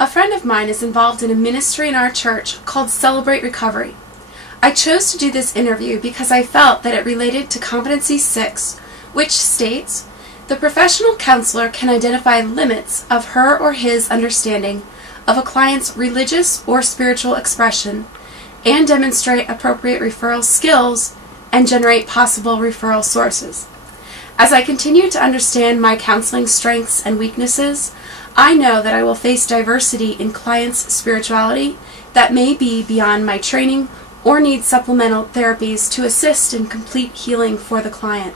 A friend of mine is involved in a ministry in our church called Celebrate Recovery. I chose to do this interview because I felt that it related to Competency 6, which states, "The professional counselor can identify limits of her or his understanding of a client's religious or spiritual expression and demonstrate appropriate referral skills and generate possible referral sources." As I continue to understand my counseling strengths and weaknesses, I know that I will face diversity in clients' spirituality that may be beyond my training or need supplemental therapies to assist in complete healing for the client.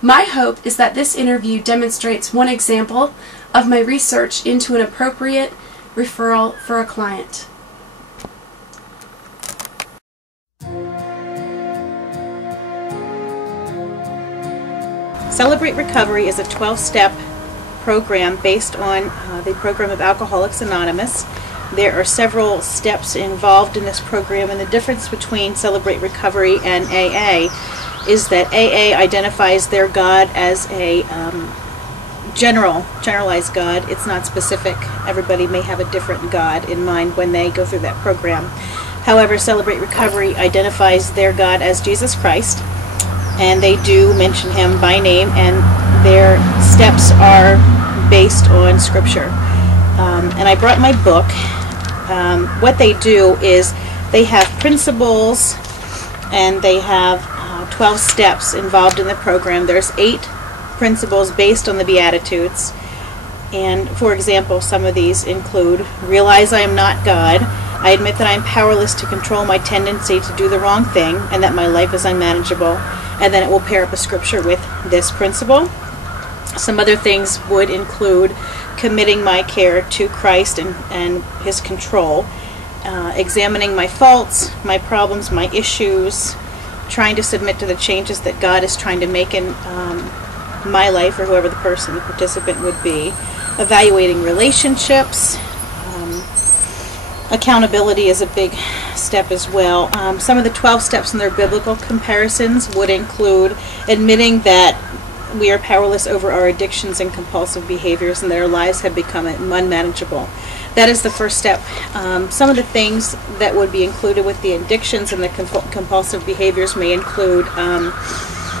My hope is that this interview demonstrates one example of my research into an appropriate referral for a client. Celebrate Recovery is a 12-step program based on the program of Alcoholics Anonymous. There are several steps involved in this program, and the difference between Celebrate Recovery and AA is that AA identifies their God as a generalized God. It's not specific. Everybody may have a different God in mind when they go through that program. However, Celebrate Recovery identifies their God as Jesus Christ, and they do mention him by name, and their steps are based on Scripture. And I brought my book. What they do is they have principles, and they have 12 steps involved in the program. There's 8 principles based on the Beatitudes. And for example, some of these include: realize I am not God. I admit that I am powerless to control my tendency to do the wrong thing and that my life is unmanageable. And then it will pair up a scripture with this principle. Some other things would include committing my care to Christ and his control, examining my faults, my problems, my issues, trying to submit to the changes that God is trying to make in my life, or whoever the person, the participant would be, evaluating relationships. Accountability is a big step as well. Some of the 12 steps in their biblical comparisons would include admitting that we are powerless over our addictions and compulsive behaviors, and that our lives have become unmanageable. That is the first step. Some of the things that would be included with the addictions and the compulsive behaviors may include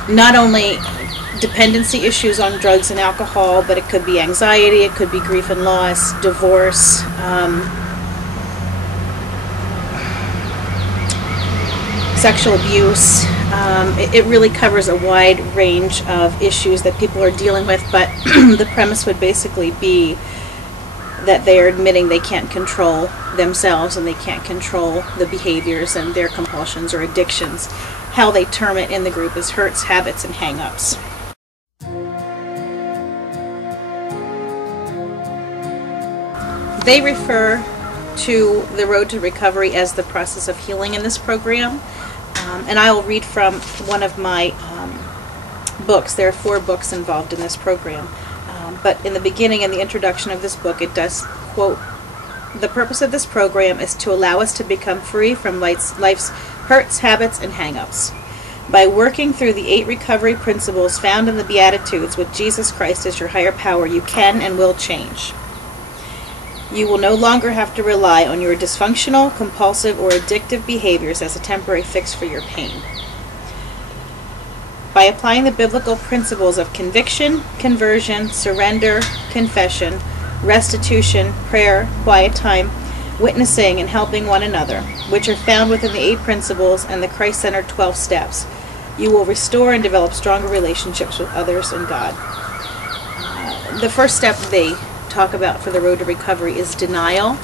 not only dependency issues on drugs and alcohol, but it could be anxiety, it could be grief and loss, divorce, sexual abuse. It really covers a wide range of issues that people are dealing with, but the premise would basically be that they are admitting they can't control themselves and they can't control the behaviors and their compulsions or addictions. How they term it in the group is hurts, habits, and hang-ups. They refer to the road to recovery as the process of healing in this program. And I will read from one of my books. There are 4 books involved in this program. But in the beginning, in the introduction of this book, it does quote, "The purpose of this program is to allow us to become free from life's hurts, habits, and hang-ups. By working through the 8 recovery principles found in the Beatitudes with Jesus Christ as your higher power, you can and will change. You will no longer have to rely on your dysfunctional, compulsive, or addictive behaviors as a temporary fix for your pain. By applying the biblical principles of conviction, conversion, surrender, confession, restitution, prayer, quiet time, witnessing, and helping one another, which are found within the 8 principles and the Christ-centered 12 steps, you will restore and develop stronger relationships with others and God." The first step they talk about for the road to recovery is denial.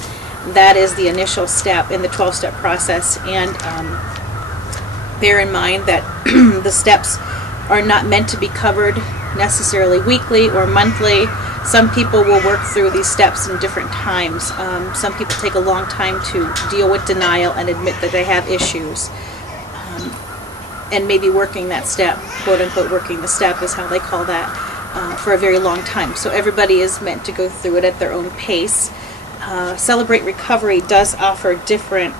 That is the initial step in the 12-step process, and bear in mind that the steps are not meant to be covered necessarily weekly or monthly. Some people will work through these steps in different times. Some people take a long time to deal with denial and admit that they have issues, and maybe working that step, quote unquote working the step is how they call that, for a very long time. So everybody is meant to go through it at their own pace. Celebrate Recovery does offer different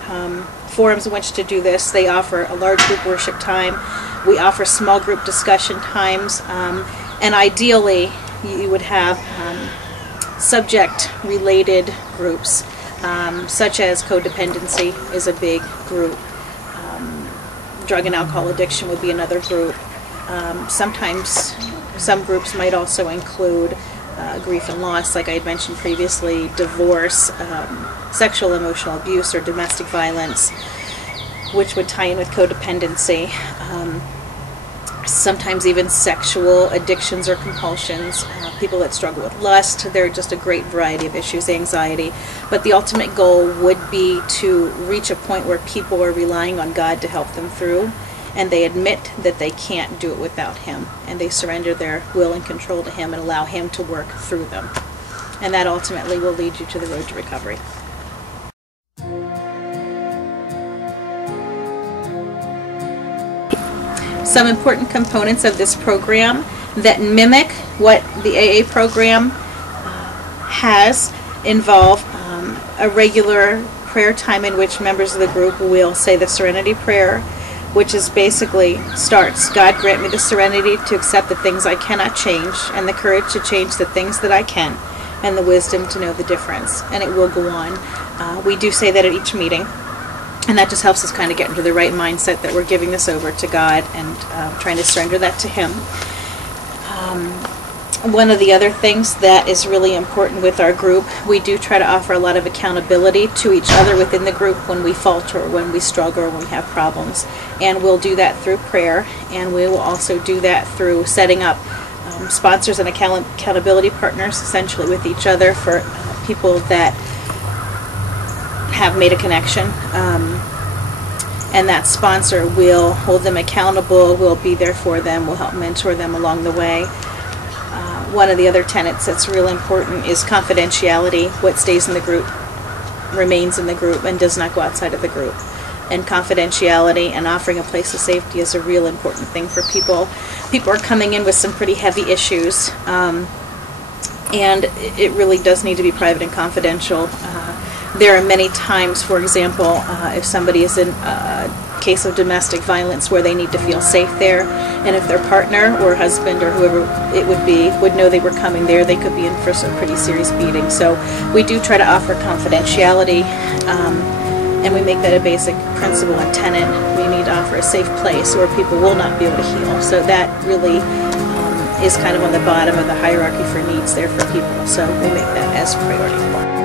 forums in which to do this. They offer a large group worship time. We offer small group discussion times, and ideally you would have subject-related groups, such as codependency is a big group. Drug and alcohol addiction would be another group. Sometimes some groups might also include grief and loss, like I had mentioned previously, divorce, sexual emotional abuse or domestic violence, which would tie in with codependency. Sometimes even sexual addictions or compulsions, people that struggle with lust. There are just a great variety of issues, anxiety. But the ultimate goal would be to reach a point where people are relying on God to help them through, and they admit that they can't do it without Him, and they surrender their will and control to Him and allow Him to work through them. And that ultimately will lead you to the road to recovery. Some important components of this program that mimic what the AA program has involve a regular prayer time in which members of the group will say the Serenity Prayer, which is basically starts, God grant me the serenity to accept the things I cannot change, and the courage to change the things that I can, and the wisdom to know the difference. And it will go on. We do say that at each meeting. And that just helps us kind of get into the right mindset that we're giving this over to God and trying to surrender that to Him. One of the other things that is really important with our group, we do try to offer a lot of accountability to each other within the group when we falter, or when we struggle, or when we have problems. And we'll do that through prayer, and we will also do that through setting up sponsors and accountability partners, essentially with each other, for people that have made a connection, and that sponsor will hold them accountable, will be there for them, will help mentor them along the way. One of the other tenets that's real important is confidentiality. What stays in the group remains in the group and does not go outside of the group. And confidentiality and offering a place of safety is a real important thing for people. People are coming in with some pretty heavy issues, and it really does need to be private and confidential. There are many times, for example, if somebody is in a case of domestic violence where they need to feel safe there, and if their partner or husband or whoever it would be would know they were coming there, they could be in for some pretty serious beating. So we do try to offer confidentiality, and we make that a basic principle and tenet. We need to offer a safe place where people will not be able to heal. So that really is kind of on the bottom of the hierarchy for needs there for people. So we make that as priority.